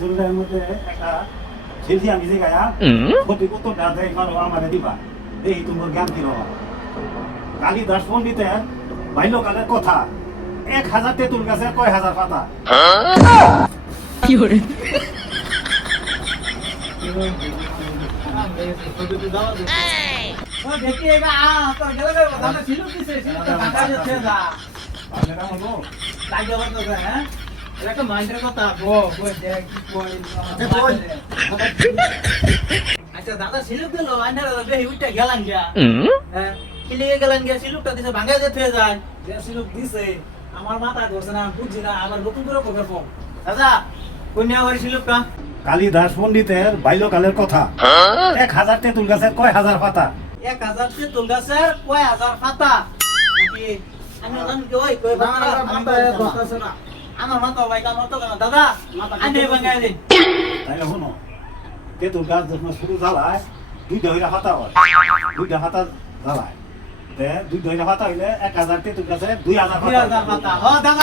জরুরের মধ্যে একটা শিল্পী আমি যে গায়া ক্ষতি কত দাদা এবার আমারে দিবা এই তোমার জ্ঞান কি বাবা কালিদাস পণ্ডিতের বাল্যকালের কথা 1000 তেঁতুল গাছে কয় হাজার পাতা কি করে देखिएगा तो गलत है बताना सिलू किसे सिलू तो काटा जाते जा এটা হলো लाइक जबरदस्त है এটা তো মাইন্ডের কথা দেখ কি কই আচ্ছা দাদা সিলু দিল আইনার দেহি উঠে গেলাম গিয়া হ্যাঁ কি লিয়ে গেলেন গিয়া সিলুটা দিছে ভাঙা যেতে যায় যে সিলু দিছে আমার মাথা ধরছে না বুঝছি না আবার নতুন করে খবর পাবো দাদা কন্যা বাড়ি সিলুটা কালিদাস পণ্ডিতের বাল্যকালের কথা 1000 তেঁতুল গাছে কয় হাজার পাতা 1000 তেঁতুল গাছের কয় হাজার পাতা নাকি আমি জানি কি ওই কই বাংলা মাথা ধরছে না আমার মাথা ভাই কাম হতো না দাদা আমি ভাঙাই দিই তাইলে শোনো তেঁতুল গাছ যখন শুরু জ্বালায় দুইটা হইরা পাতা হয় দুইটা পাতা জ্বালায় দুইটা হইরা পাতা হইলে 1000 তেঁতুল গাছে 2000 2000 পাতা হ দাদা